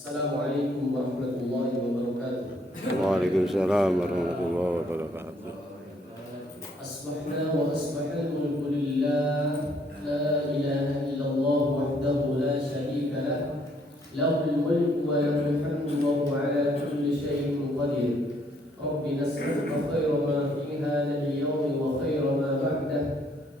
Assalamualaikum warahmatullahi wabarakatuh. Waalaikumsalam warahmatullahi wabarakatuh. Asbahna wa asbahal mulku lillah, la ilaha illallah wahdahu la syarika lah, lahul mulku wa lahul hamdu wa huwa ala kulli syai'in qadir. Rabbi nas'aluka khayra ma fi hadzal yawmi wa khayra ma ba'dah,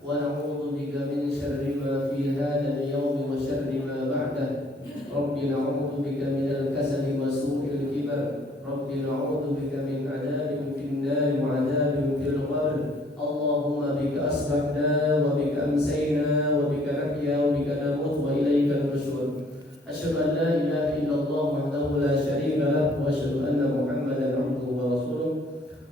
wa na'udzu bika min syarri ma fi hadzal yawmi wa syarri ma ba'dah. Rabbi na'udzu bika minal kasali wa su'il kibar. Rabbi na'udzu bika min adzabin fin nar wa adzabin fil qabr. Allahumma bika asbahna wa bika amsayna wa bika nahya wa bika namut wa ilaikal nusyur. Asyhadu an la ilaha illallah wahdahu la syarika lah wa asyhadu anna Muhammadan abduhu wa rasuluh.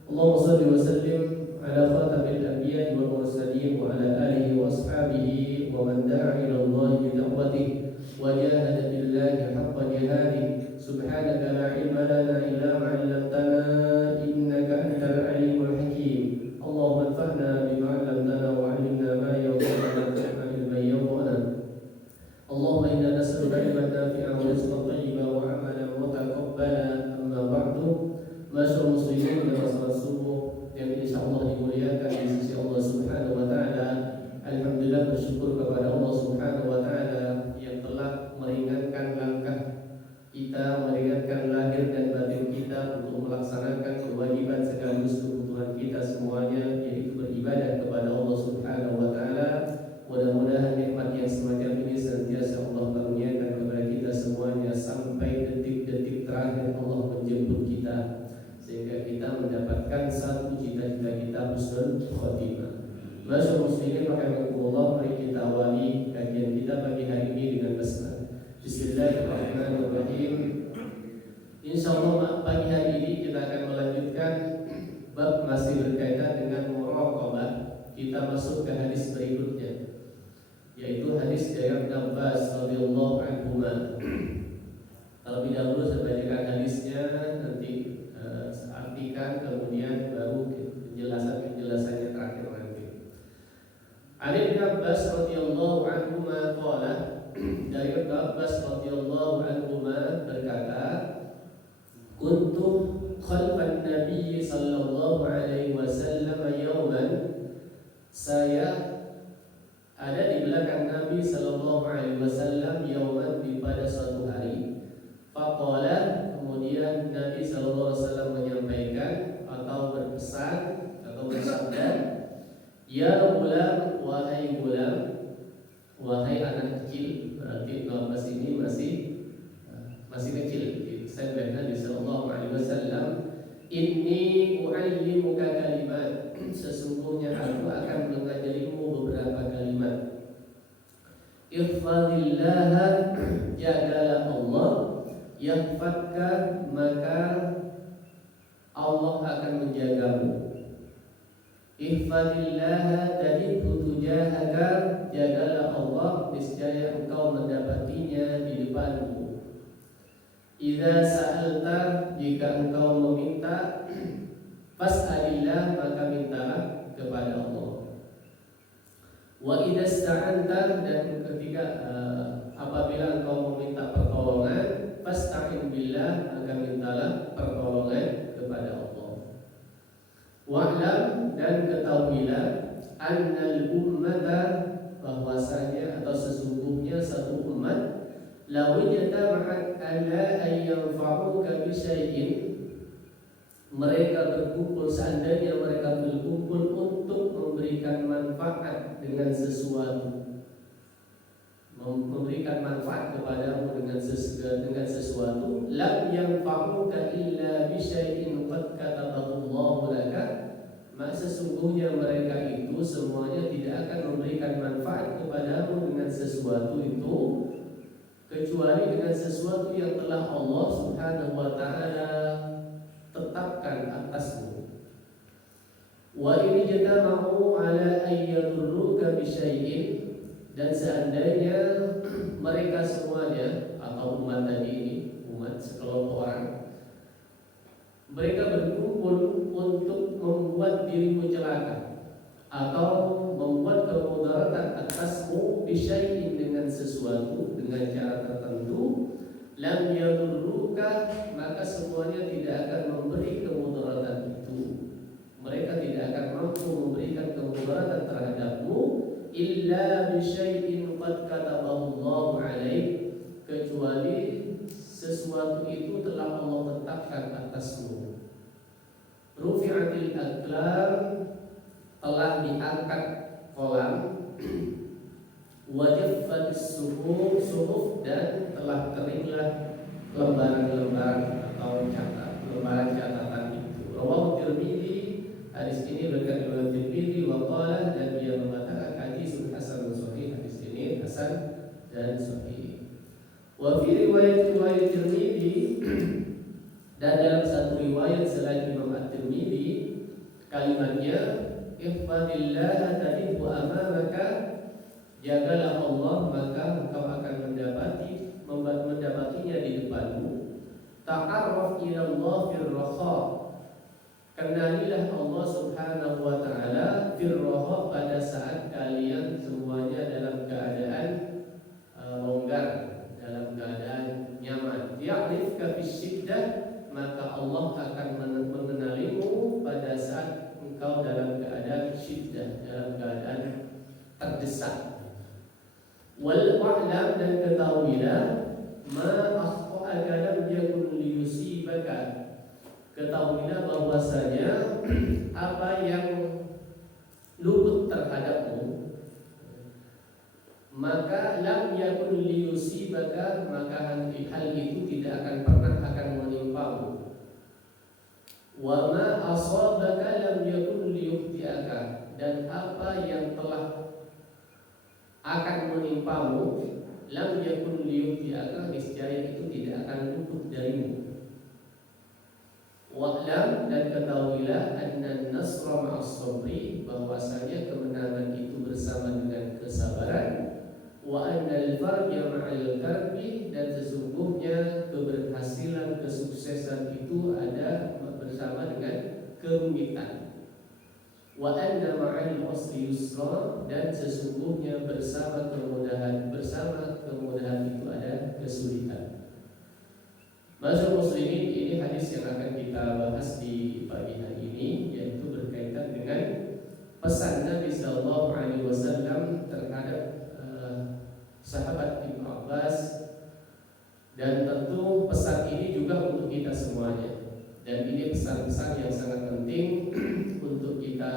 Allahumma shalli wa sallim ala khatamil anbiya'i wal mursalin wa ala alihi wa ashabihi wa man da'a ila Allah bi da'watihi wa jahada billahi haqqa jihadihi. Subhanaka la ilma lana illa ma 'allamtana innaka antal alimul hakim. Allahumma anfa'na bima 'allamtana wa 'allimna ma yanfa'una wa ilman yanfa'una. Allahumma inna nas'aluka ilman nafi'an wa rizqan thayyiban wa 'amalan mutaqabbalan. Amma ba'du. Masyaallah muslimin dan salat subuh yang insyaallah dimuliakan di sisi Allah Subhanahu wa taala. Alhamdulillah, bersyukur kepada Allah Subhanahu wa taala yang telah meringankan langkah kita, meringankan lahir dan batin kita untuk melaksanakan kewajiban sekaligus kebutuhan kita semuanya, yaitu beribadah kepada Allah Subhanahu wa taala. Mudah-mudahan nikmat yang semacam ini senantiasa Allah karuniakan kepada kita semuanya sampai detik-detik terakhir Allah menjemput kita, sehingga kita mendapatkan satu cita-cita kita, husnul khotimah. Masyaallah muslimin rahimakumullah, mari kita awali kajian kita pagi hari ini dengan basmalah. Bismillahirrahmanirrahim. Insyaallah pagi hari ini kita akan melanjutkan bab masih berkaitan dengan muraqabah. Kita masuk ke hadis berikutnya, yaitu hadis dari Ibnu Abbas radhiyallahu anhu. Terlebih dahulu saya bacakan hadisnya, nanti saya artikan, kemudian baru penjelasannya terakhir nanti. Ali bin Abbas radhiyallahu anhu qala, dari Ibnu Abbas radhiyallahu anhu berkata, kuntu khalfan Nabi sallallahu alaihi wasallam yawman, saya ada di belakang Nabi sallallahu alaihi wasallam yawman, pada suatu hari. Faqala, kemudian Nabi sallallahu alaihi wasallam menyampaikan atau berpesan atau bersabda, ya gulam, wahai gulam, wahai anak kecil. Berarti Ibnu Abbas ini masih kecil. Saya bilang Nabi sallallahu alaihi wasallam, inni u'allimuka kalimat, sesungguhnya aku akan mengajarimu beberapa kalimat. Ihfadillah, jagalah Allah, yahfadka, maka Allah akan menjagamu. Ihfadillah tajidhu tujahaka, jagalah Allah, niscaya engkau mendapatinya di depanmu. Idza sa'alta, jika engkau meminta, fas'alillah, maka mintalah kepada Allah. Wa idza sta'anta, dan ketika apabila engkau meminta pertolongan, fasta'in billah, maka mintalah pertolongan kepada Allah. Wa'lam, dan ketahuilah, annal ummata, bahwasanya atau sesungguhnya satu umat, law ijtama'at ala an yanfa'uka bi syai'in, mereka berkumpul, seandainya mereka berkumpul untuk memberikan manfaat dengan sesuatu, memberikan manfaat kepadamu dengan sesuatu, lam yanfa'uka illa bi syai'in qad katabahu Allahu laka, maka sesungguhnya mereka itu semuanya tidak akan memberikan manfaat kepadamu dengan sesuatu itu kecuali dengan sesuatu yang telah Allah Subhanahu wa taala tetapkan atasmu. Wa in jatama'u ala ayyadurruka bi syai'in, dan seandainya mereka semuanya atau umat tadi ini, umat sekelompok orang, mereka berkumpul untuk membuat dirimu celaka atau membuat kemudaratan atasmu bi syai'in, dengan sesuatu, dengan cara tertentu, lam yadur yadurruka, maka semuanya tidak akan memberi kemudaratan itu. Mereka tidak akan mampu memberikan kemudaratan terhadapmu illa bi syai'in qad katabahu Allah 'alaik, kecuali sesuatu itu telah Allah tetapkan atasmu. Rufi'atil aqlam, telah diangkat kolam, wajaffatis suhuf, dan telah keringlah lembaran-lembaran atau lembaran catatan itu. Rawahu Tirmidzi, hadis ini berkata oleh Tirmidzi wa qala, dan dia mengatakan hadisun hasanun sahih, hadis ini hasan dan sahih. Wa fi riwayat Tirmidzi, dan dalam satu riwayat selain Imam At-Tirmidzi, kalimatnya ihfadillah tadibhu amamaka, jagalah Allah maka engkau akan mendapatinya di depanmu. Ta'arraf ila Allah fir raha, kenalilah Allah Subhanahu wa taala fir raha, pada saat kalian semuanya dalam keadaan longgar, dalam keadaan nyaman. Ya'rifka fis syiddah, maka Allah akan mengenalimu pada saat engkau dalam keadaan syiddah, dalam keadaan terdesak. Wal wa'lam, dan ketahuilah, ma akhta'aka lam yakun liyusibaka, ketahuilah bahwasanya apa yang luput terhadapmu, maka lam yakun liyusibaka, maka hal itu tidak akan pernah akan menimpamu. Wa ma asabaka lam yakun liyukhti'aka, dan apa yang telah akan menimpamu, lam yakun liyukhti'aka, niscaya itu tidak akan luput darimu. Wa'lam, dan ketahuilah, anna nasra ma'as sabri, bahwasanya kemenangan itu bersama dengan kesabaran. Wa annal farja ma'al karbi, dan sesungguhnya keberhasilan, kesuksesan itu ada bersama dengan kerumitan. Wa anna ma'al usri yusra, dan sesungguhnya bersama kemudahan itu ada kesulitan. Masyaallah muslimin, ini hadis yang akan kita bahas di pagi hari ini, yaitu berkaitan dengan pesan Nabi sallallahu alaihi wasallam terhadap sahabat Ibnu Abbas, dan tentu pesan ini juga untuk kita semuanya. Dan ini pesan-pesan yang sangat penting untuk kita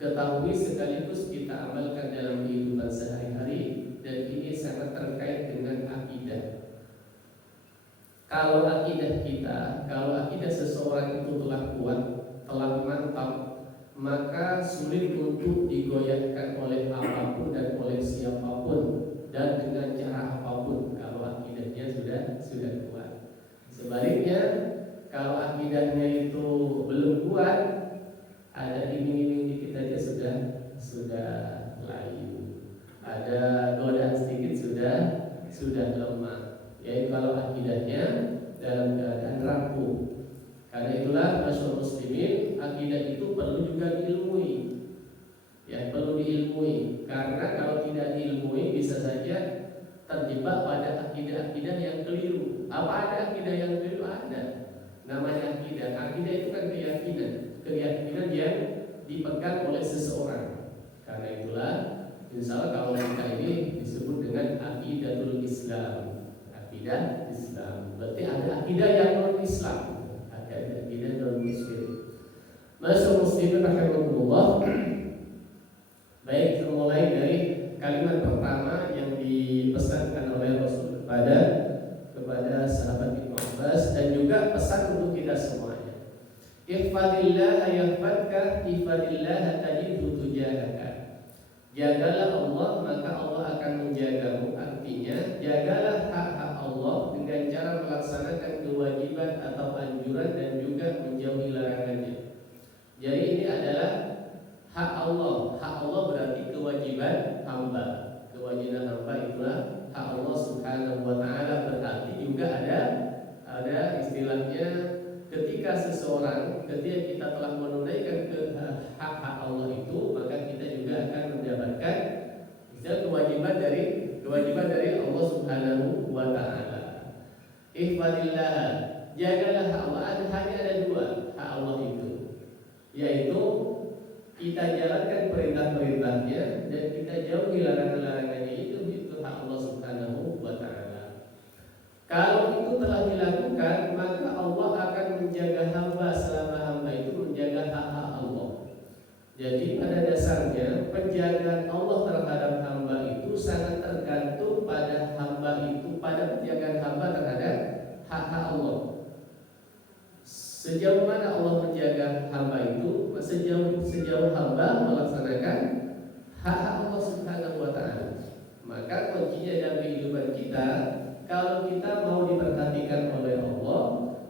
ketahui sekaligus kita amalkan dalam kehidupan sehari-hari, dan ini sangat terkait dengan akidah. Kalau akidah seseorang itu telah kuat, telah mantap, maka sulit untuk digoyahkan oleh apapun dan oleh siapapun dan dengan cara apapun kalau akidahnya sudah kuat. Sebaliknya, kalau akidahnya itu belum kuat, ada iming-iming dikit aja sudah layu, ada godaan sedikit sudah lemah. Yaitu kalau akidahnya dalam keadaan rapuh. Karena itulah masyaallah muslimin, akidah itu perlu juga diilmui. Ya, perlu diilmui. Karena kalau tidak diilmui bisa saja terjebak pada akidah-akidah yang keliru. Apa ada akidah yang keliru? Ada. Namanya akidah. Akidah itu kan keyakinan yang dipegang oleh seseorang. Karena itulah insya Allah kalau kita ini disebut dengan akidatul Islam. Akidah Islam. Berarti ada akidah yang non Islam, ada akidah non Muslim. Masyaallah muslimin rahimakumullah. Baik, mulai dari kalimat pertama yang dipesankan oleh Rasul kepada sahabat Ibnu Abbas, dan juga pesan untuk kita semuanya. Ihfadillah yahfadka, ihfadillah tajidhu tujahaka. Jagalah Allah maka Allah akan menjagamu. Artinya jagalah hak-hak Allah dengan cara melaksanakan kewajiban atau anjuran dan juga menjauhi larangannya. Jadi ini adalah hak Allah. Hak Allah berarti kewajiban hamba. Kewajiban hamba itulah hak Allah Subhanahu wa taala. Berarti juga ada istilahnya ketika kita telah menunaikan hak-hak Allah itu, maka kita juga akan mendapatkan kewajiban dari Allah Subhanahu wa taala. ihfadillah, jagalah hak Allah. Hanya ada dua hak Allah itu, yaitu kita jalankan perintah-perintahnya dan kita jauhi larangan-larangannya. Itu hak Allah Subhanahu wa ta'ala. Kalau itu telah dilakukan, maka Allah akan menjaga hamba selama hamba itu menjaga hak-hak Allah. Jadi pada dasarnya penjagaan Allah terhadap hamba itu sangat tergantung pada hamba itu, pada penjagaan hamba terhadap hak-hak Allah. Sejauh mana Allah menjaga hamba itu, sejauh hamba melaksanakan hak-hak Allah Subhanahu wa ta'ala. Maka kuncinya dalam kehidupan kita, kalau kita mau diperhatikan oleh Allah,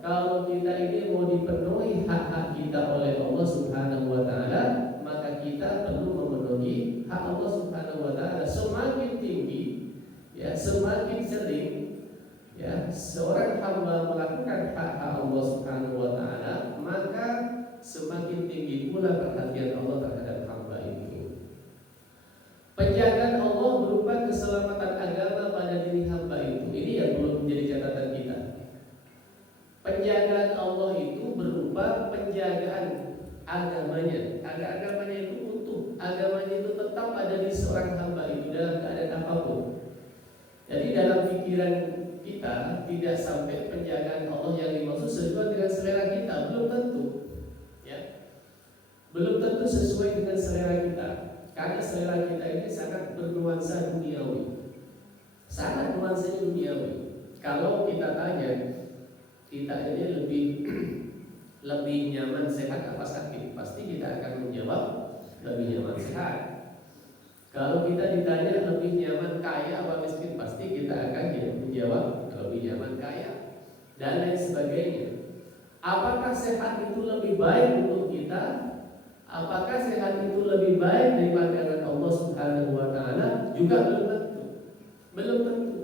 kalau kita ini mau dipenuhi hak-hak kita oleh Allah Subhanahu wa ta'ala, maka kita perlu memenuhi hak Allah Subhanahu wa ta'ala. Semakin tinggi, ya, semakin sering, ya, seorang hamba melakukan hak-hak Allah Subhanahu wa ta'ala, maka semakin tinggi pula perhatian Allah terhadap hamba itu. Penjagaan Allah berupa keselamatan agama pada diri hamba itu. Ini yang perlu menjadi catatan kita. Penjagaan Allah itu berupa penjagaan agamanya. Agamanya itu utuh, agamanya itu tetap ada di seorang hamba itu dalam keadaan apapun. Jadi dalam pikiran kita tidak sampai penjagaan Allah yang dimaksud sesuai dengan selera kita, belum tentu, ya, belum tentu sesuai dengan selera kita, karena selera kita ini sangat bernuansa duniawi, sangat nuansa duniawi. Kalau kita tanya, kita ini lebih nyaman sehat apa sakit, pasti kita akan menjawab lebih nyaman sehat. Kalau kita ditanya lebih nyaman kaya apa miskin, pasti kita akan menjawab lebih nyaman kaya dan lain sebagainya. Apakah sehat itu lebih baik untuk kita? Apakah sehat itu lebih baik dari pandangan Allah Subhanahu wa ta'ala? Juga belum tentu. Belum tentu.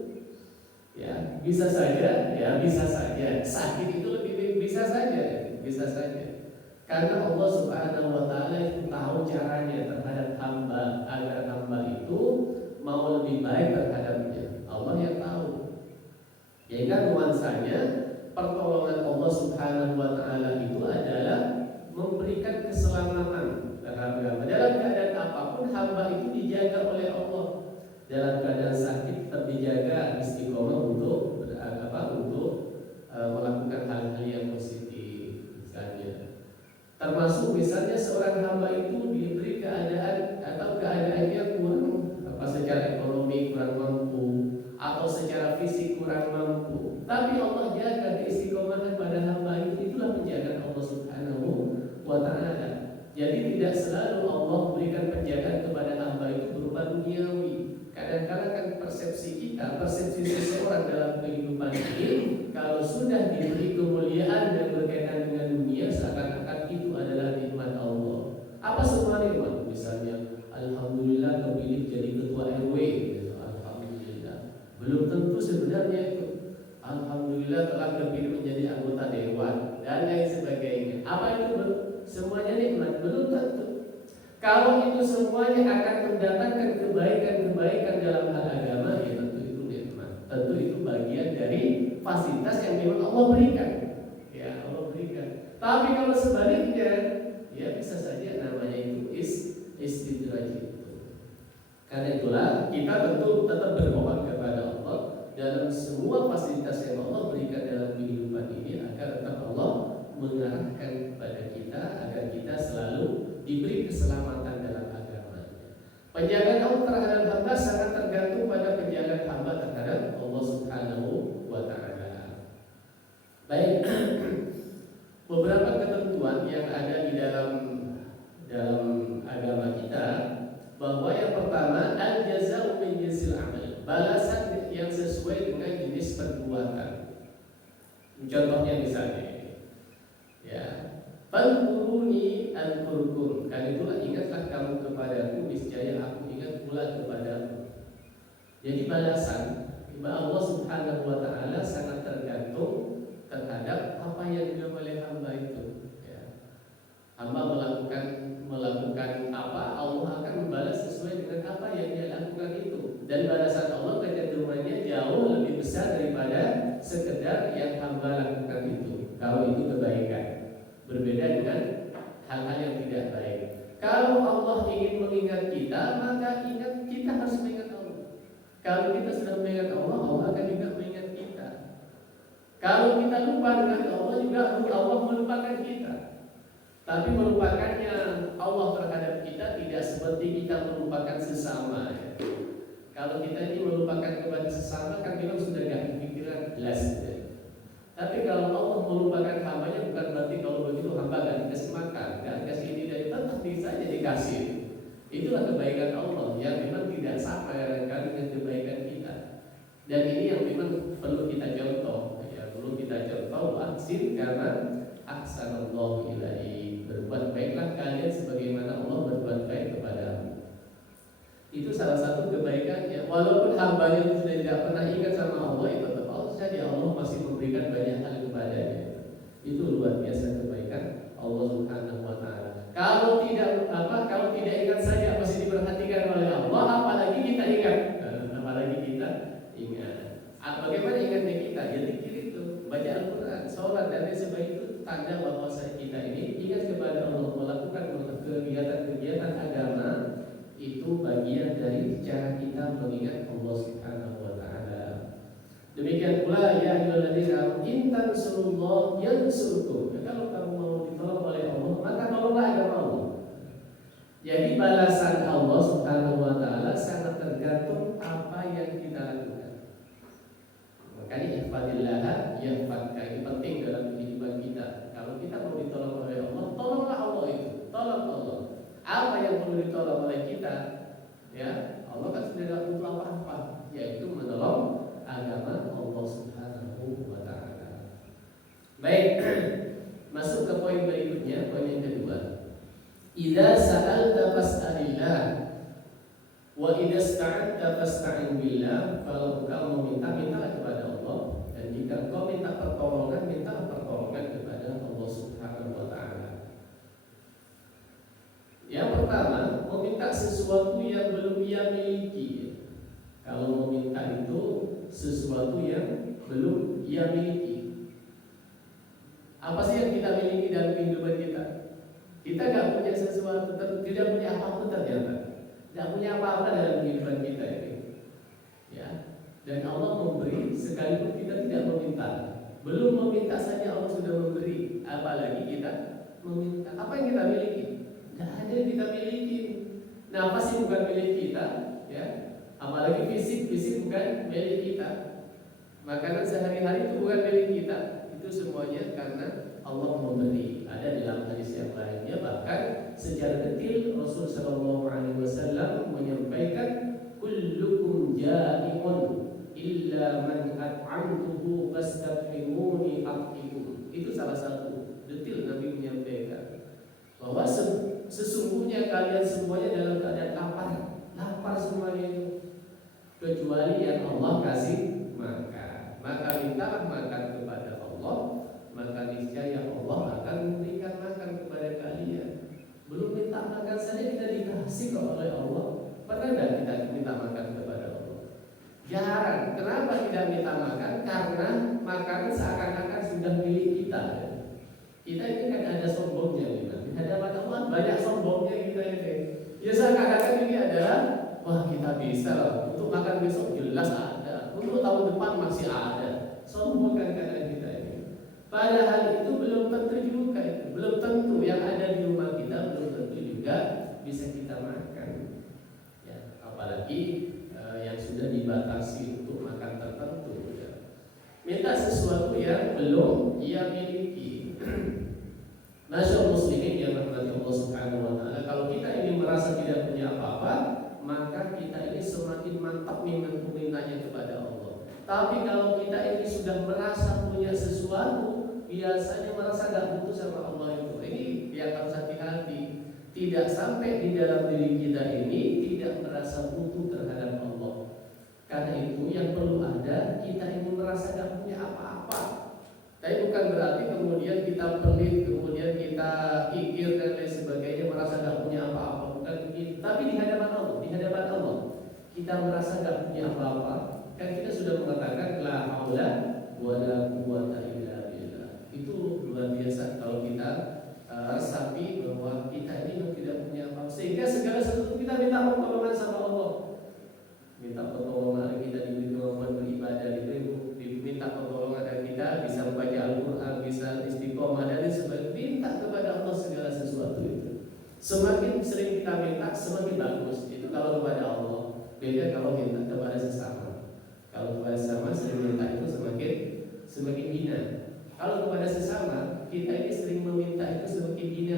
Ya, bisa saja, ya bisa saja. Sakit itu lebih bisa saja, bisa saja. Karena Allah Subhanahu wa ta'ala itu tahu caranya terhadap hamba agar hamba itu mau lebih baik terhadapnya. Allah yang tahu. Ya kan nuansanya pertolongan Allah Subhanahu wa ta'ala itu adalah memberikan keselamatan terhadap hamba. Dalam keadaan apapun hamba itu dijaga oleh Allah. Dalam keadaan sakit tetap dijaga istiqomah untuk melakukan hal-hal yang positif misalnya. Termasuk misalnya seorang hamba itu diberi keadaan atau keadaannya kurang secara ekonomi kurang mampu atau secara fisik kurang mampu, tapi Allah jaga keistiqomahan pada hamba itu. Itulah penjagaan Allah Subhanahu wa ta'ala. Jadi tidak selalu Allah berikan penjagaan kepada hamba itu berupa duniawi. Kadang-kadang kan persepsi kita, persepsi seseorang dalam kehidupan ini, kalau sudah diberi kemuliaan dan berkaitan dengan dunia, seakan-akan itu adalah nikmat Allah. Apa semua nikmat? Misalnya, alhamdulillah kepilih jadi ketua RW, alhamdulillah. Belum tentu sebenarnya itu. Alhamdulillah telah kepilih menjadi anggota dewan dan lain sebagainya. Apa itu? Semuanya nikmat? Belum tentu. Kalau itu semuanya akan mendatangkan kebaikan-kebaikan dalam hal agama, ya tentu itu nikmat. Tentu itu bagian dari fasilitas yang memang Allah berikan. Ya, Allah berikan. Tapi kalau sebaliknya, ya bisa saja namanya itu istidraj itu. Karena itulah kita tentu tetap bermohon kepada Allah dalam semua fasilitas yang Allah berikan dalam kehidupan ini, agar tetap Allah mengarahkan kepada kita agar kita selalu diberi keselamatan dalam agamanya. Penjagaan Allah terhadap hamba sangat tergantung pada penjagaan hamba terhadap Allah Subhanahu wa ta'ala. Baik, beberapa ketentuan yang ada di dalam agama kita, bahwa yang pertama al-jaza'u min jinsil amal, balasan yang sesuai dengan jenis perbuatan. Contohnya misalnya, ya, Fadkuruni al-kurkum, kan itulah ingatlah kamu kepadaku, niscaya aku ingat pula kepadamu. Jadi balasan Allah Subhanahu wa ta'ala sangat tergantung terhadap apa yang dilakukan oleh hamba itu, ya. Hamba melakukan apa, Allah akan membalas sesuai dengan apa yang dia lakukan itu. Dan balasan Allah kecenderungannya jauh lebih besar daripada sekedar hal-hal yang tidak baik. Kalau Allah ingin mengingat kita, maka ingat kita harus mengingat Allah. Kalau kita sudah mengingat Allah, Allah akan juga mengingat kita. Kalau kita lupa dengan Allah, juga Allah melupakan kita. Tapi melupakannya Allah terhadap kita tidak seperti kita melupakan sesama. Ya. Kalau kita ini melupakan kepada sesama, kan kita sudah gak pikiran jelas. Ya. Tapi kalau Allah melupakan hambanya, bukan berarti kalau begitu hamba gak dikasih makan, gak dikasih ini dan itu, tetap bisa aja dikasih. Itulah kebaikan Allah yang memang tidak sama kadang-kadang dengan kebaikan kita. Dan ini yang memang perlu kita contoh. Ya, perlu kita contoh. Ahsin karena ahsanallahu ilaihi. Berbuat baiklah kalian sebagaimana Allah berbuat baik kepadamu. Itu salah satu kebaikannya. Walaupun hambanya itu sudah tidak pernah ingat sama Allah, itu tetap saja Allah masih memberikan banyak hal kepadanya. Itu luar biasa kebaikan Allah Subhanahu wa taala. Kalau tidak ingat saja masih diperhatikan oleh Allah, apalagi kita ingat. Bagaimana ingatnya kita? Ya zikir itu, baca Al-Qur'an, sholat dan lain sebagainya itu tanda bahwa kita ini ingat kepada Allah, melakukan kegiatan-kegiatan agama. Itu bagian dari cara kita mengingat Allah Subhanahu wa taala. Demikian pula ya ayyuhalladzina amanu in tansurullah yansurkum. Kalau kamu mau ditolong oleh Allah, maka tolonglah agama Allah. Jadi balasan Allah Subhanahu wa taala sangat tergantung apa yang kita lakukan. Makanya ihfadillah yahfadka, ini penting dalam kehidupan kita. Kalau kita mau ditolong oleh Allah, tolonglah Allah itu. Tolong Allah. Apa yang perlu ditolong oleh kita? Ya, Allah kan sudah tidak butuh apa-apa, yaitu menolong agama Allah Subhanahu wa taala. Baik, masuk ke poin berikutnya, poin yang kedua. Idza sa'alta fas'alillah wa idza ista'anta fasta'in billah. Kalau engkau meminta, mintalah kepada Allah, dan jika engkau minta pertolongan, mintalah pertolongan kepada Allah Subhanahu wa taala. Yang pertama, meminta sesuatu yang belum ia miliki. Kalau meminta itu sesuatu yang belum ia miliki. Apa sih yang kita miliki dalam kehidupan kita? Kita gak punya sesuatu, tidak punya apa-apa ternyata. Tidak punya apa-apa dalam kehidupan kita ini. Ya. Dan Allah memberi sekalipun kita tidak meminta. Belum meminta saja Allah sudah memberi. Apalagi kita meminta. Apa yang kita miliki? Tidak ada yang kita miliki. Nafas sih bukan milik kita, ya. Apalagi fisik bukan milik kita. Makanan sehari-hari itu bukan milik kita. Itu semuanya karena Allah memberi. Ada dalam hadis yang lainnya, bahkan secara detail Rasul sallallahu alaihi wasallam menyampaikan kullukum ja'iun illa man at'amtuhu fastaqimuni at'ikum. Itu salah satu detail Nabi menyampaikan bahwa sesungguhnya kalian semuanya dalam keadaan lapar semuanya itu, kecuali yang Allah kasih makan. Maka mintalah makan kepada Allah, maka niscaya Allah akan memberikan makan kepada kalian. Belum minta makan saja kita dikasih oleh Allah. Pernah tidak kita minta makan kepada Allah? Jarang. Kenapa tidak minta makan? Karena makanan seakan-akan sudah milik kita. Kita ini kan ada sombongnya, di hadapan Allah banyak sombongnya kita ini. Ya seakan-akan ini adalah, wah kita bisa loh, untuk makan besok jelas ada, untuk tahun depan masih ada. Sombong kan kadang kita ini. Padahal itu belum tentu juga, belum tentu yang ada di rumah kita belum tentu juga bisa kita makan. Ya, apalagi yang sudah dibatasi untuk makan tertentu. Ya. Minta sesuatu yang belum ia miliki. Masyaallah muslimin yang dirahmati Allah Subhanahu wa taala, kalau kita ini merasa tidak punya apa-apa, maka kita ini semakin mantap memintanya kepada Allah. Tapi kalau kita ini sudah merasa punya sesuatu, biasanya merasa gak butuh sama Allah itu. Ini yang harus hati-hati. Tidak sampai di dalam diri kita ini tidak merasa butuh terhadap Allah. Karena itu yang perlu ada, kita ini merasa gak punya apa-apa. Tapi bukan berarti kemudian kita pelit, kemudian kita kikir dan lain sebagainya, merasa gak punya apa-apa. Bukan begitu. Tapi di hadapan Allah, kita merasa gak punya apa-apa. Kan kita sudah mengatakan la haula wala quwwata illa billah. Itu luar biasa kalau kita resapi bahwa bisa baca Al-Quran, bisa istiqomah dan sebagainya. Minta kepada Allah segala sesuatu itu. Semakin sering kita minta, semakin bagus. Itu kalau kepada Allah. Beda kalau minta kepada sesama. Kalau kepada sesama sering minta itu semakin hina. Kalau kepada sesama, kita ini sering meminta itu semakin hina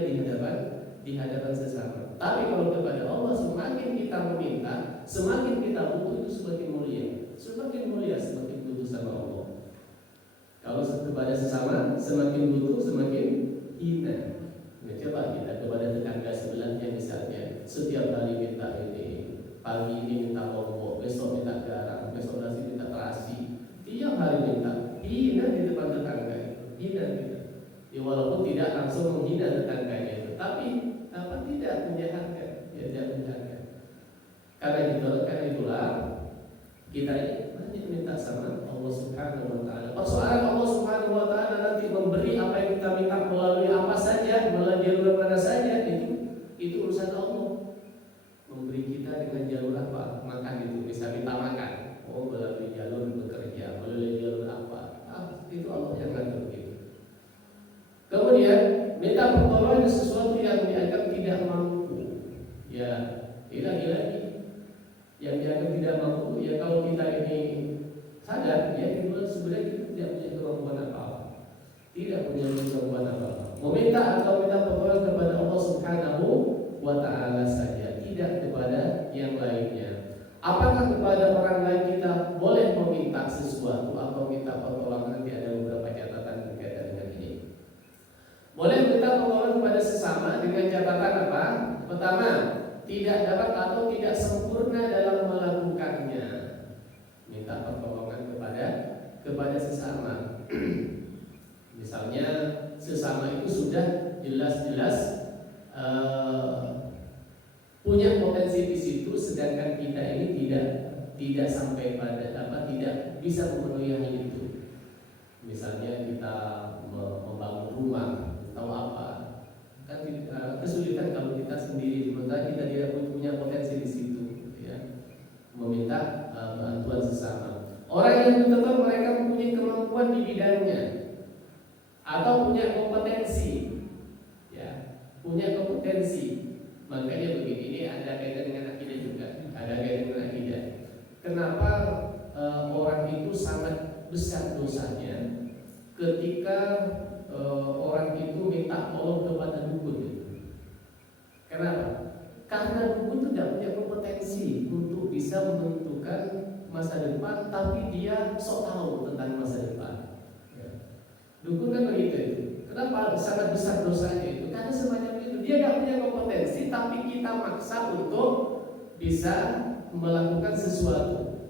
di hadapan sesama. Tapi kalau kepada Allah, semakin kita meminta, semakin kita butuh itu semakin mulia. Semakin mulia, semakin butuh sama Allah. Kalau kepada sesama, semakin butuh, semakin hina. Nah, coba kita kepada tetangga sebelahnya misalnya, setiap hari minta ini, pagi ini minta lombok, besok minta garam, besok nasi minta terasi, tiap hari minta, hina di depan tetangga itu, hina kita. Ya, walaupun tidak langsung menghina tetangganya itu, tapi tidak punya harga, ya tidak punya harga. Karena itulah kita ini banyak minta sama Allah Subhanahu wa taala. Persoalan Allah Subhanahu wa taala nanti memberi apa yang kita minta melalui apa saja, melalui jalur mana saja, itu urusan Allah. Memberi kita dengan jalur apa? Makan itu bisa minta makan. Oh, melalui jalur bekerja, melalui jalur apa? Itu Allah yang ngatur gitu. Kemudian minta pertolongan sesuatu yang dianggap tidak mampu. Ya, lagi-lagi yang dianggap tidak mampu, ya kalau kita ini sadar, ya sebenarnya kita tidak punya kemampuan apa-apa, tidak punya kemampuan apa-apa. Meminta atau minta pertolongan kepada Allah Subhanahu wa taala saja, tidak kepada yang lainnya. Apakah kepada orang lain kita boleh meminta sesuatu atau minta pertolongan? Nanti ada beberapa catatan berkaitan dengan ini. Boleh minta pertolongan kepada sesama dengan catatan apa? Pertama, tidak dapat atau tidak sempurna dalam melakukannya. Minta pertolongan kepada sesama. Misalnya sesama itu sudah jelas-jelas punya potensi di situ, sedangkan kita ini tidak sampai pada tidak bisa memenuhi hal itu. Misalnya kita membangun rumah atau apa, kan kesulitan kalau kita sendiri, sementara kita tidak punya potensi di situ, ya, meminta bantuan sesama. Orang yang betul-betul mereka mempunyai kemampuan di bidangnya atau punya kompetensi, ya, punya kompetensi. Makanya begini, ini ada kaitan dengan akidah juga, ada kaitan dengan akidah. Kenapa orang itu sangat besar dosanya ketika orang itu minta tolong kepada dukun? Kenapa? Karena dukun itu tidak punya kompetensi untuk bisa menentukan masa depan, tapi dia sok tahu tentang masa depan. Ya. Dukun kan begitu. Kenapa sangat besar dosanya itu? Karena semacam itu, dia tidak punya kompetensi, tapi kita maksa untuk bisa melakukan sesuatu.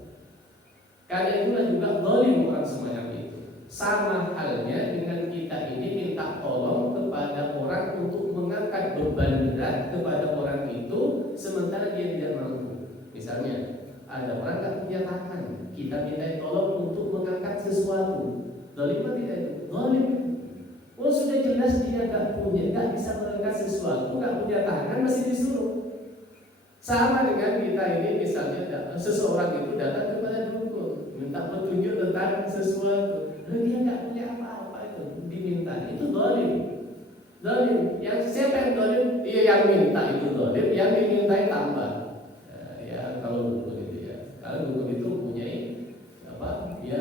Karena itulah juga zalim orang semacam itu. Sama halnya dengan kita ini minta tolong kepada orang untuk mengangkat beban berat kepada orang itu, sementara dia tidak mampu. Misalnya ada orang tidak punya tangan, kita minta tolong untuk mengangkat sesuatu. Zalim atau tidak? Zalim. Oh, sudah jelas dia tidak bisa mengangkat sesuatu, tidak punya tangan, masih disuruh. Sama dengan kita ini, misalnya seseorang itu datang kepada dukun, minta petunjuk tentang sesuatu, dia tidak punya apa-apa, itu diminta, itu zalim. Zalim. Yang siapa yang zalim? Dia yang minta itu zalim, yang dimintai tambah. Ya kalau dukun itu ya, kalau dukun itu punya apa? Dia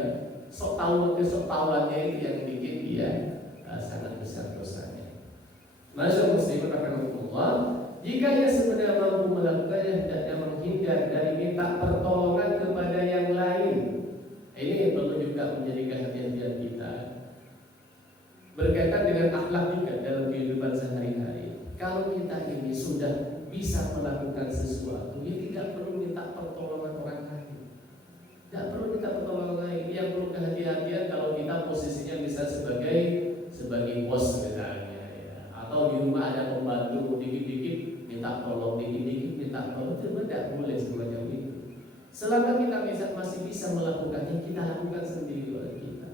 sok tahuannya itu yang bikin dia sangat besar dosanya. Masyaallah muslimin rahimakumullah. Jika dia sebenarnya mampu melakukannya, hendaknya menghindar dari minta pertolongan kepada yang lain. Ini perlu juga menjadi kehati-hatian kita. Berkaitan dengan akhlak juga dalam kehidupan sehari-hari. Kalau kita ini sudah bisa melakukan sesuatu, dia tidak perlu minta pertolongan orang lain. Tidak perlu minta pertolongan lain. Yang perlu kehati-hatian kalau kita posisinya bisa sebagai bos misalnya, ya. Atau di rumah ada pembantu, dikit-dikit minta tolong, dikit-dikit minta tolong, itu tidak boleh semacam itu. Selama kita masih bisa melakukannya, kita lakukan sendiri oleh kita.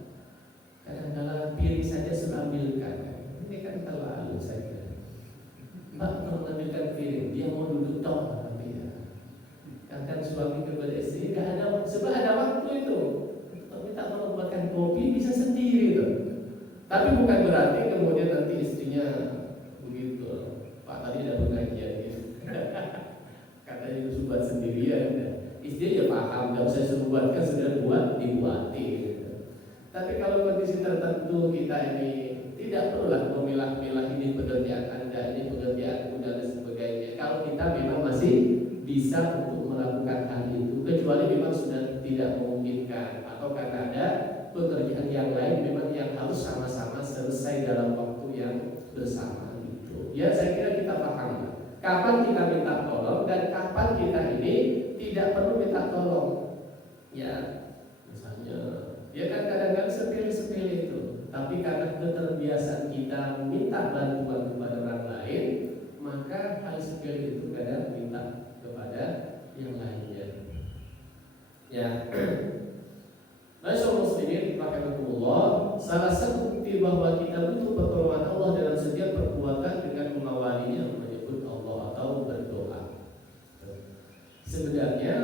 Kadang-kadang piring saja sudah ambilkan. Ini kan terlalu saja. Mbak kalau ambilkan piring, dia mau duduk tok, tapi ya. Kadang suami kepada istri, sebab ada waktu itu. Minta tolong buatkan kopi bisa sendiri tuh. Tapi bukan berarti kemudian nanti istrinya begitu, Pak tadi ada pengajian ya. Katanya itu buat sendirian. Istrinya ya paham, nggak usah suruh buatkan, sudah dibuatin. Tapi kalau kondisi tertentu kita ini tidak perlulah memilah-milah ini pekerjaan Anda, ini pekerjaanku dan sebagainya. Kalau kita memang masih bisa untuk melakukan hal itu, kecuali memang sudah tidak memungkinkan atau karena ada pekerjaan yang lain memang yang harus sama-sama selesai dalam waktu yang bersama gitu. Ya saya kira kita paham kapan kita minta tolong dan kapan kita ini tidak perlu minta tolong. Ya misalnya ya kan kadang-kadang sepele-sepele itu, tapi karena keterbiasaan kita minta bantuan kepada orang lain, maka hal sepele itu kadang minta kepada yang lainnya. Ya. Masyaallah muslimin rahimakumullah, salah satu bukti bahwa kita butuh pertolongan Allah dalam setiap perbuatan dengan mengawalinya menyebut Allah atau berdoa. Sebenarnya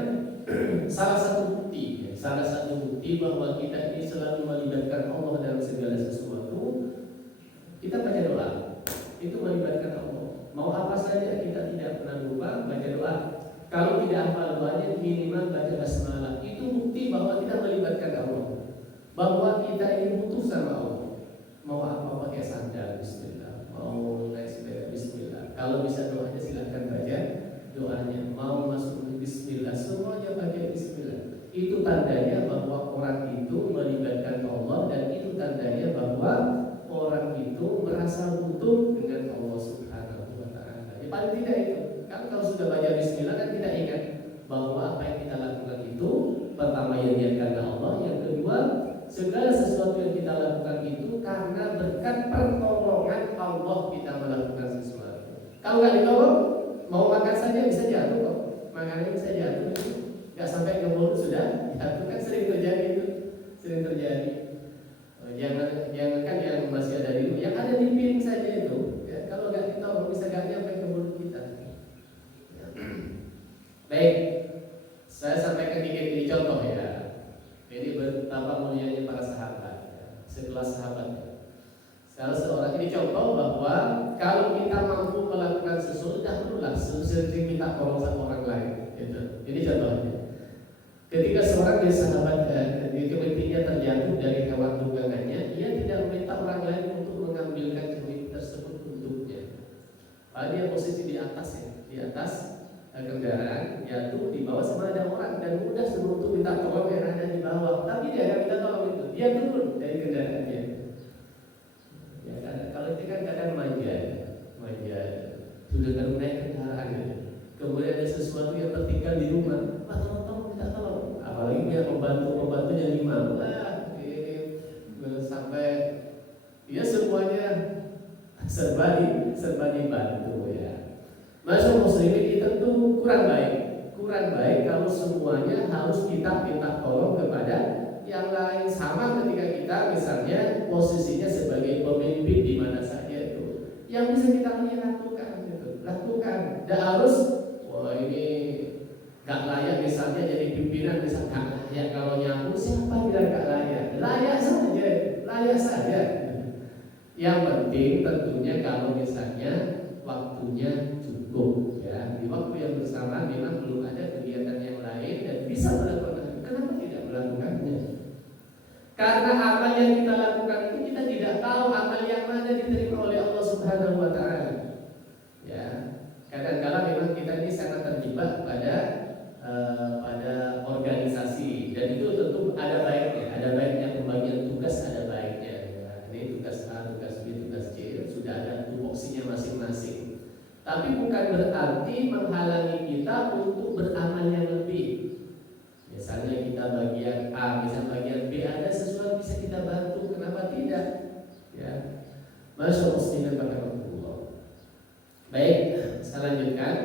salah satu bukti bahwa kita ini selalu melibatkan Allah dalam segala sesuatu, kita baca doa. Itu melibatkan Allah. Mau apa saja kita tidak pernah lupa baca doa. Kalau tidak hafal doanya minimal baca basmalah. Itu bukti bahwa kita melibatkan Allah, bahwa kita ini butuh sama Allah. Mau apa pakai sandal bismillah, mau naik sepeda bismillah. Kalau bisa doanya silahkan baca doanya. Mau masuk bismillah, semuanya baca bismillah. Itu tandanya bahwa orang itu melibatkan Allah, dan itu tandanya bahwa orang itu merasa butuh dengan Allah Subhanahu wa taala. Ya paling tidak itu. Kan kalau sudah baca bismillah kan kita ingat bahwa apa yang kita lakukan itu pertama ya niat karena Allah, yang kedua segala sesuatu yang kita lakukan itu karena berkat pertolongan Allah kita melakukan sesuatu. Kalau nggak ditolong, mau makan saja bisa jatuh kok, makanannya bisa jatuh, nggak sampai ke mulut sudah jatuh. Kan sering terjadi itu, sering terjadi. Jangan kan yang masih ada di yang ada di piring saja itu. Ya, kalau nggak ditolong bisa nggak nyampe ke mulut kita. Baik, saya sampaikan dikit ini contoh ya. Ini betapa mulianya para sahabat, ya. Sekelas sahabat. Kalau seorang ini contoh bahwa kalau kita mampu melakukan sesuatu, dahululah sering minta tolong sama orang lain. Gitu. Ini contohnya. Ketika seorang dari sahabat kepitingnya terjatuh dari hewan tunggangannya, ia tidak meminta orang lain untuk mengambilkan keping tersebut untuknya. Padahal dia posisi di atas ya, di atas kendaraan, jatuh di bawah sama ada orang dan mudah sebelum untuk minta tolong yang ada di bawah, tapi dia tidak minta tolong itu, dia turun dari kendaraannya. Ya kan, kalau itu kan kadang manja, sudah kan naik kendaraan, kemudian ada sesuatu yang tertinggal di rumah, Pak tolong minta tolong, apalagi dia pembantunya 5, ini sampai dia semuanya serba dibantu ya. Masuk muslimin kita tuh kurang baik kalau semuanya harus kita minta tolong kepada yang lain. Sama ketika kita misalnya posisinya sebagai pemimpin di mana saja itu, yang bisa kita lakukan gitu. Lakukan. Tidak harus wah ini gak layak misalnya jadi pimpinan, misalnya ya kalau nyapu siapa bilang gak layak? Layak saja. Yang penting tentunya kalau misalnya waktunya cukup ya, di waktu yang bersama memang belum ada kegiatan yang lain dan bisa melakukan, kenapa tidak melakukannya? Karena amal yang kita lakukan itu kita tidak tahu amal yang mana diterima oleh Allah Subhanahu wa taala. Ya, kadang-kadang memang kita ini sangat terjebak pada organisasi, dan itu tentu ada baiknya pembagian tugas, ada baiknya. Ya. Ini tugas A, tugas B, tugas C, sudah ada tupoksinya masing-masing. Tapi bukan berarti menghalangi kita untuk beramal yang lebih. Misalnya kita bagian A, misalnya bagian B ada sesuatu bisa kita bantu, kenapa tidak? Ya, Masyaallah muslimin rahimakumullah. Baik, saya lanjutkan.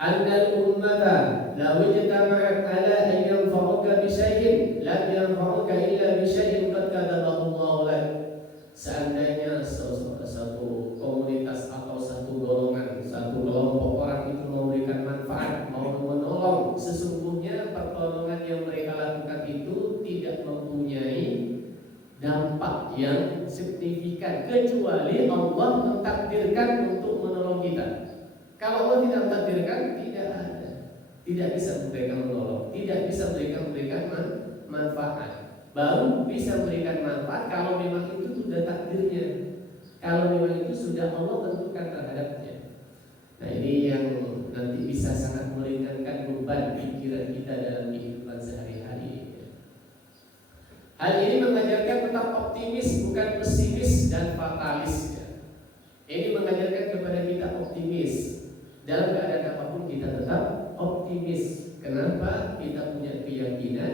Annal ummata law ijtama'at ala an yanfa'uka bi syai'in lam yanfa'uka illa bi syai'in qad katabahu Allah lak. Seandainya satu komunitas atau satu golongan, satu kelompok orang itu memberikan manfaat, mau menolong, sesungguhnya pertolongan yang mereka lakukan itu tidak mempunyai dampak dampak yang signifikan kecuali Allah mentakdirkan untuk menolong kita. Kalau Allah tidak mentakdirkan, tidak ada, tidak bisa memberikan menolong, tidak bisa memberikan manfaat. Baru bisa memberikan manfaat kalau memang itu sudah takdirnya, kalau memang itu sudah Allah tentukan terhadapnya. Nah ini yang nanti bisa sangat meringankan beban pikiran kita dalam kehidupan sehari-hari. Hal ini mengajarkan tetap optimis, bukan pesimis dan fatalis. Ini mengajarkan kepada kita optimis. Dalam keadaan apapun kita tetap optimis. Kenapa? Kita punya keyakinan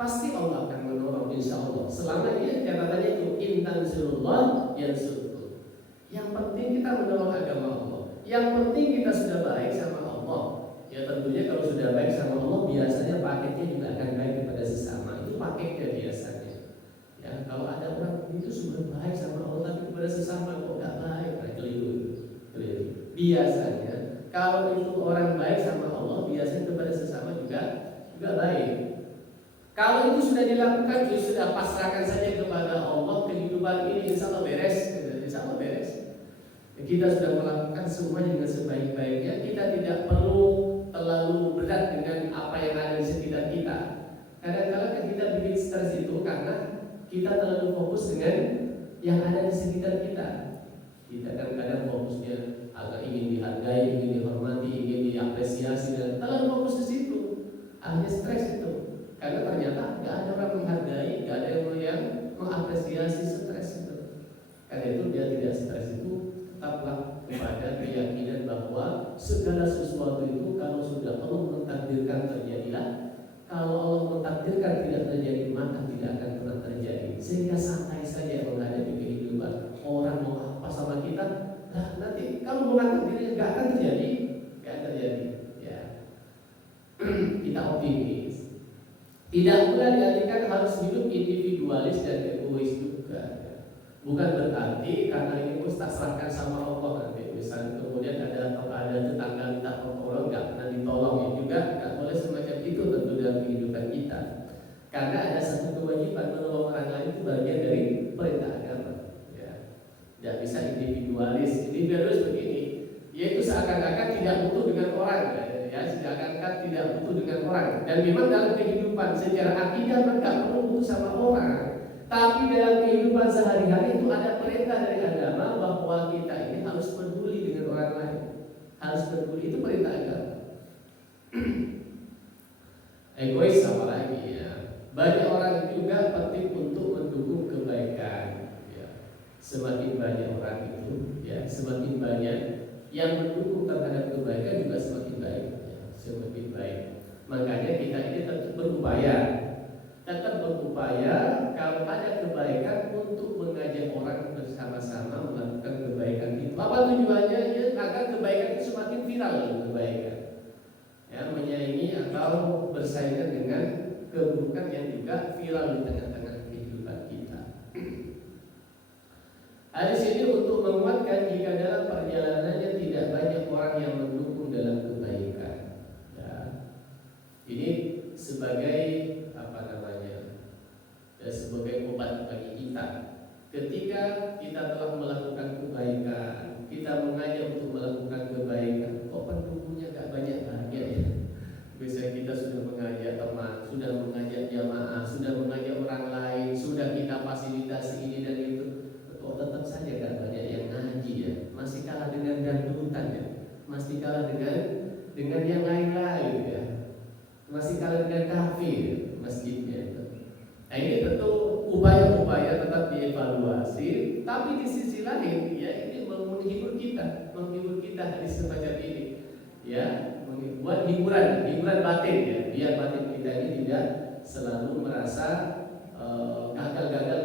pasti Allah akan menolong, insya Allah. Selama ini catatannya itu intanzilullah yansurkum. Yang penting kita menolong agama Allah. Yang penting kita sudah baik sama Allah. Ya tentunya kalau sudah baik sama Allah, biasanya paketnya juga akan baik kepada sesama. Itu paketnya biasanya. Ya kalau ada orang itu sudah baik sama Allah tapi kepada sesama kok nggak baik, nah keliru. Biasanya kalau itu orang baik sama Allah, biasanya kepada sesama juga baik. Kalau itu sudah dilakukan, sudah pasrahkan saja kepada Allah, kehidupan ini insya Allah beres, insya Allah beres. Kita sudah melakukan semua dengan sebaik-baiknya. Kita tidak perlu terlalu berat dengan apa yang ada di sekitar kita. Kadang-kadang kita bikin stres itu karena kita terlalu fokus dengan yang ada di sekitar kita. Kita kadang-kadang fokusnya agak ingin dihargai, ingin dihormati, ingin diapresiasi, dan terlalu fokus di situ. Akhirnya stres itu. Karena ternyata nggak ada orang menghargai, nggak ada yang mengapresiasi, stres itu. Karena itu dia tidak stres itu. Tetaplah kepada keyakinan bahwa segala sesuatu itu kalau sudah Allah mentakdirkan terjadilah. Kalau Allah mentakdirkan tidak terjadi, maka tidak akan pernah terjadi. Sehingga santai saja menghadapi kehidupan. Orang mau apa sama kita, nah nanti kalau mengatakan diri nggak akan terjadi, ya. Kita optimis. Tidak pula diartikan harus hidup individualis dan egois juga. Bukan berarti karena ini tak serahkan sama Allah nanti. Misalnya kemudian ada tetangga minta tolong nggak pernah ditolong, ya juga nggak boleh semacam itu tentu dalam kehidupan kita. Karena ada satu kewajiban menolong orang lain itu bagian dari perintah agama. Ya. Tidak bisa individualis. Individualis begini, yaitu seakan-akan tidak butuh dengan orang. Ya, seakan-akan tidak butuh dengan orang. Dan memang dalam kehidupan secara akidah mereka perlu butuh sama orang. Tapi dalam kehidupan sehari-hari itu ada perintah dari agama bahwa kita ini harus peduli dengan orang lain. Harus peduli, itu perintah agama. Egois apa lagi ya? Banyak orang juga penting untuk mendukung kebaikan. Ya. Semakin banyak orang itu, ya, semakin banyak yang mendukung terhadap kebaikan juga semakin baik. Ya, semakin baik. Makanya kita ini tetap berupaya kalau ada kebaikan untuk mengajak orang bersama-sama melakukan kebaikan itu. Apa tujuannya? Ya, agar kebaikan itu semakin viral kebaikan. Ya, menyaingi atau bersaingan dengan keburukan yang juga viral di tengah-tengah kehidupan kita. Hadis ini untuk menguatkan jika dalam perjalanannya tidak banyak orang yang mendukung dalam kebaikan. Ya. Ini sebagai sebagai obat bagi kita. Ketika kita telah melakukan kebaikan, kita mengajak untuk melakukan kebaikan, kok pendukungnya gak banyak ya? Misalnya kita sudah mengajak teman, sudah mengajak jamaah, sudah mengajak orang lain, sudah kita fasilitasi ini dan itu, kok tetap saja gak banyak yang ngaji ya? Masih kalah dengan dangdutan ya? Masih kalah dengan yang lain-lain ya? Masih kalah dengan kafe ya? Masjidnya. Nah ini tentu upaya-upaya tetap dievaluasi, tapi di sisi lain ya ini menghibur kita di semacam ini, ya membuat hiburan batin ya, biar batin kita ini tidak selalu merasa gagal.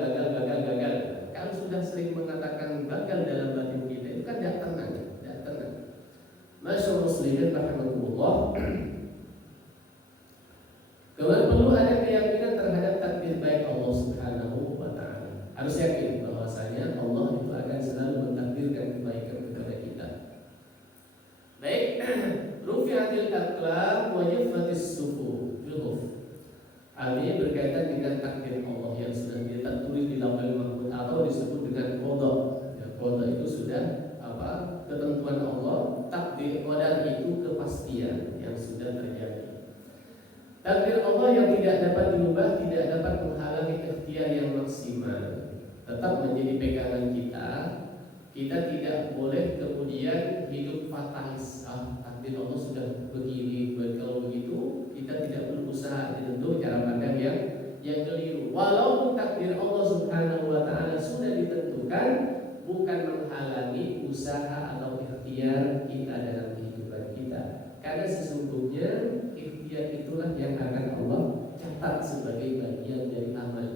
Kalau sudah sering mengatakan gagal dalam batin kita itu kan tidak tenang. Masyaallah muslimin rahimahullah. Kemudian perlu ada keyakinan terhadap takdir baik Allah Subhanahu wa ta'ala. Harus yakin bahwasanya Allah itu akan selalu mentakdirkan kebaikan kepada kita. Baik, rufi'atil aqlam wa jaffatis suhuf. Artinya berkaitan dengan takdir Allah yang sudah ditulis di Lauhul Mahfuz atau disebut dengan qada. Ya, qada itu sudah ketentuan Allah, takdir qadar itu kepastian yang sudah terjadi. Takdir Allah yang tidak dapat diubah, tidak dapat menghalangi ikhtiar yang maksimal, tetap menjadi pegangan kita. Kita tidak boleh kemudian hidup fatalis. Takdir Allah sudah begini, kalau begitu kita tidak berusaha. Tentu cara pandang yang keliru. Walaupun takdir Allah Subhanahu wa taala sudah ditentukan, bukan menghalangi usaha atau ikhtiar kita dalam kehidupan kita. Karena sesungguhnya ikhtiar itulah yang akan Allah catat sebagai bagian dari amal.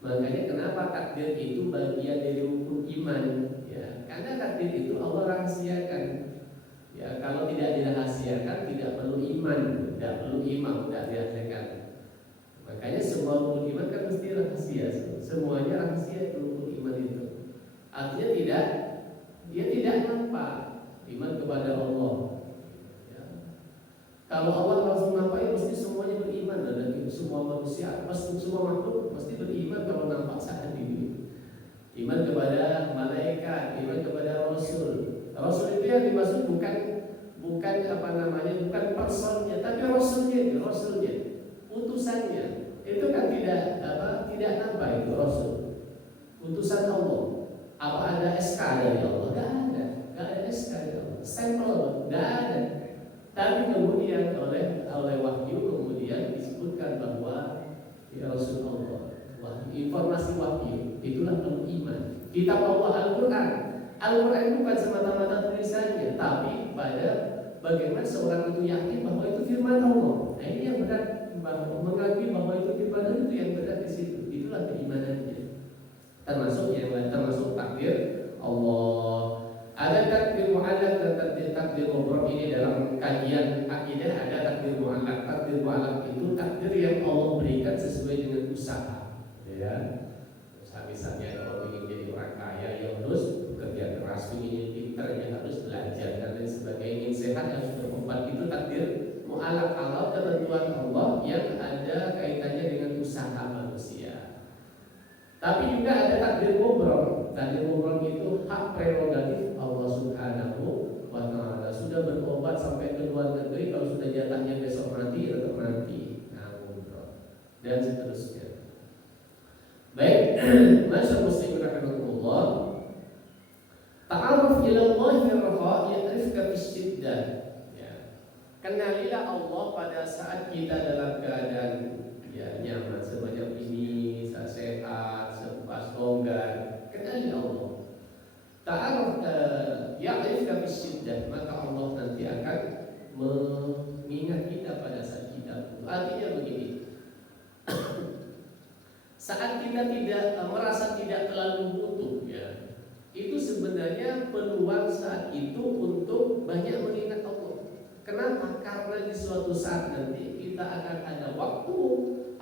Makanya kenapa takdir itu bagian dari rukun iman, ya? Karena takdir itu Allah rahasiakan. Ya, kalau tidak dirahasiakan tidak perlu iman, tidak perlu imam, tidak dirahasiakan. Makanya semua rukun iman kan mesti rahasia. Semuanya rahasia rukun iman itu. Artinya dia tidak nampak iman kepada Allah. Ya. Kalau Allah langsung nampak, mesti semuanya beriman, dan semua manusia, pasti semua makhluk mesti beriman kalau nampak saat ini. Iman kepada malaikat, iman kepada Rasul. Rasul itu yang dimaksud bukan bukan personnya, tapi Rasulnya, utusannya. Itu kan tidak nampak itu Rasul, utusan Allah. Apa ada SK dari Allah? Gak ada SK dari Allah. Sampel gak ada. Tapi kemudian oleh wahyu kemudian disebutkan bahwa ya Rasulullah, informasi wahyu itulah penuh iman. Kitab Allah Al-Quran bukan semata-mata tulisannya, tapi pada bagaimana seorang itu yakin bahwa itu firman Allah. Nah ini yang berat, mengakui bahwa itu firman Allah, itu yang berat di situ. Itulah keimanannya. Termasuk takdir Allah. Ada takdir mu'allaq dan takdir mubrom. Ini dalam kajian akidah ada takdir mu'allaq. Takdir mu'allaq itu takdir yang Allah berikan sesuai dengan usaha. Ya. Misalnya kalau ingin jadi orang kaya, ya harus bekerja keras, ingin pintar, ya harus belajar dan lain sebagainya. Ingin sehat, harus berobat. Itu takdir mu'allaq, kalau ketentuan Allah yang ada kaitannya dengan usaha manusia. Tapi juga ada takdir mubrom. Takdir mubrom itu hak prerogatif Allah Subhanahu wa ta'ala. Sudah berobat sampai ke luar negeri, kalau sudah jatahnya besok mati, tetap mati. Nah, mubrom dan seterusnya. Baik, masyaallah muslimin rahimakumullah. Ta'aruf ila Allah fi raha ya'rifka fi syiddah. Ya. Kenalilah Allah pada saat kita dalam keadaan ya nyaman semacam ini, sehat, pas longgar. Kenali Allah. Ta'aruf ya'rifka fi syiddah, maka Allah nanti akan mengingat kita pada saat kita. Artinya begini. Saat kita tidak merasa tidak terlalu butuh, ya, itu sebenarnya peluang saat itu untuk banyak mengingat Allah. Kenapa? Karena di suatu saat nanti kita akan ada waktu,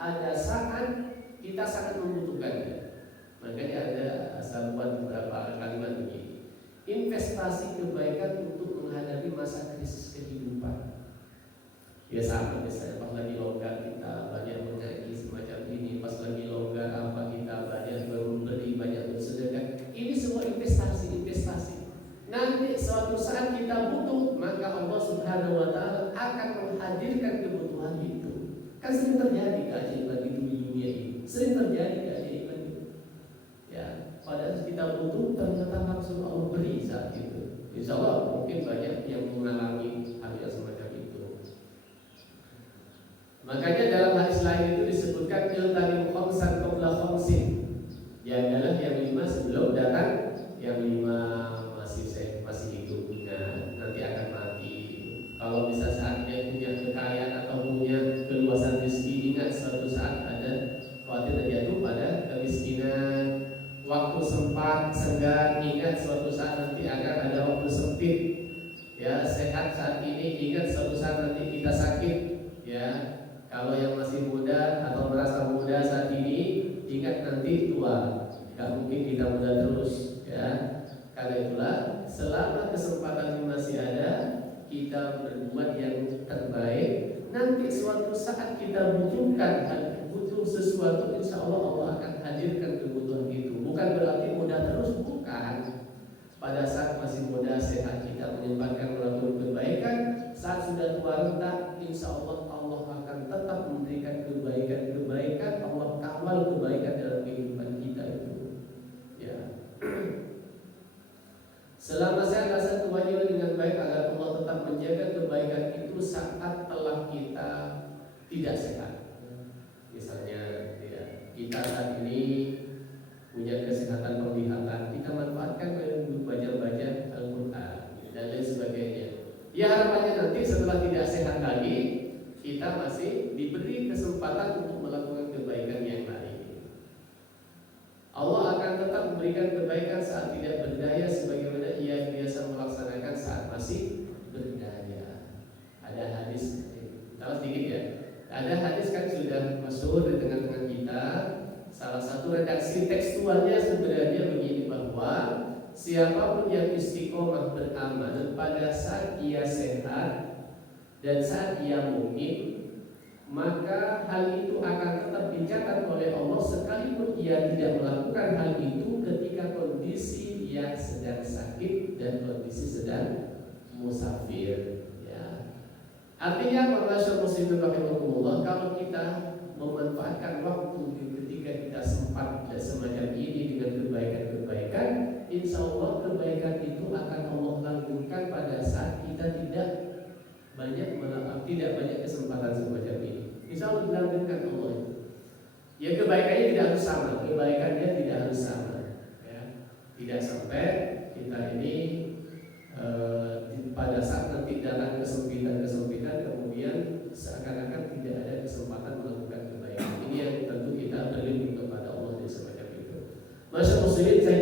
ada saat kita sangat membutuhkannya. Makanya ada asal buat beberapa kalimat begini: investasi kebaikan untuk menghadapi masa krisis kehidupan. Ya sama, misalnya pas lagi longgar kita banyak mengaji semacam ini, pas lagi longgar kita banyak memberi, banyak bersedekah. Ini semua investasi. Nanti suatu saat kita butuh, maka Allah Subhanahu wa ta'ala akan menghadirkan kebutuhan itu. Kan sering terjadi keajaiban itu di dunia ini. Sering terjadi keajaiban itu. Ya, pada saat kita butuh ternyata langsung Allah beri saat itu. Insya Allah mungkin banyak yang mengalami hal yang semacam itu. Makanya dalam hadis lain itu disebutkan iltanim khamsan qabla khamsin. Jagalah yang 5 sebelum datang yang 5 masih hidup. Nah, nanti akan mati. Kalau bisa saatnya punya kekayaan atau punya keluasan rezeki, ingat suatu saat ada khawatir terjatuh pada kemiskinan. Waktu sempat senggang, ingat suatu saat nanti akan ada waktu sempit. Ya, sehat saat ini, ingat suatu saat nanti kita sakit. Ya, kalau yang masih muda atau merasa muda saat ini, ingat nanti tua. Gak mungkin kita muda terus, ya. Karena itulah selama kesempatan masih ada, kita berbuat yang terbaik. Nanti suatu saat kita butuhkan sesuatu, insya Allah Allah akan hadirkan kebutuhan itu. Bukan berarti muda terus, bukan. Pada saat masih muda sehat kita menyempatkan melakukan kebaikan, saat sudah tua renta, insya Allah Allah akan tetap memberikan kebaikan-kebaikan. Allah kawal kebaikan dalam kehidupan kita itu. Ya. Selama saya rasa tuanya dengan baik agar Allah tetap menjaga kebaikan itu saat telah kita tidak sehat. Misalnya ya, kita saat ini punya kesehatan penglihatan, kita manfaatkan untuk baca-baca Al-Quran dan lain sebagainya. Ya harapannya nanti setelah tidak sehat lagi, kita masih diberi kesempatan untuk melakukan kebaikan yang lain. Allah akan tetap memberikan kebaikan saat tidak berdaya sebagaimana ia biasa melaksanakan saat masih berdaya. Ada hadis, tahu sedikit ya. Ada hadis kan sudah masyhur di tengah-tengah kita. Salah satu redaksi tekstualnya sebenarnya begini, bahwa siapapun yang istiqomah beramal pada saat ia sehat dan saat ia mungkin, maka hal itu akan tetap dicatat oleh Allah sekalipun ia tidak melakukan hal itu ketika kondisi ia sedang sakit dan kondisi sedang musafir. Artinya masyarakat muslimin rahimahumullah, kalau kita memanfaatkan waktu ketika kita sempat semacam ini dengan kebaikan-kebaikan, insya Allah kebaikan itu akan Allah langgengkan pada saat kita tidak banyak kesempatan semacam ini. Insya Allah dilanggengkan Allah itu. Ya kebaikannya tidak harus sama, kebaikannya tidak harus sama. Ya. Tidak sampai kita ini pada saat nanti datang kesempitan kemudian seakan-akan tidak ada kesempatan melakukan kebaikan. Ini yang tentu kita berlindung kepada Allah di semacam itu. Masyaallah muslimin, saya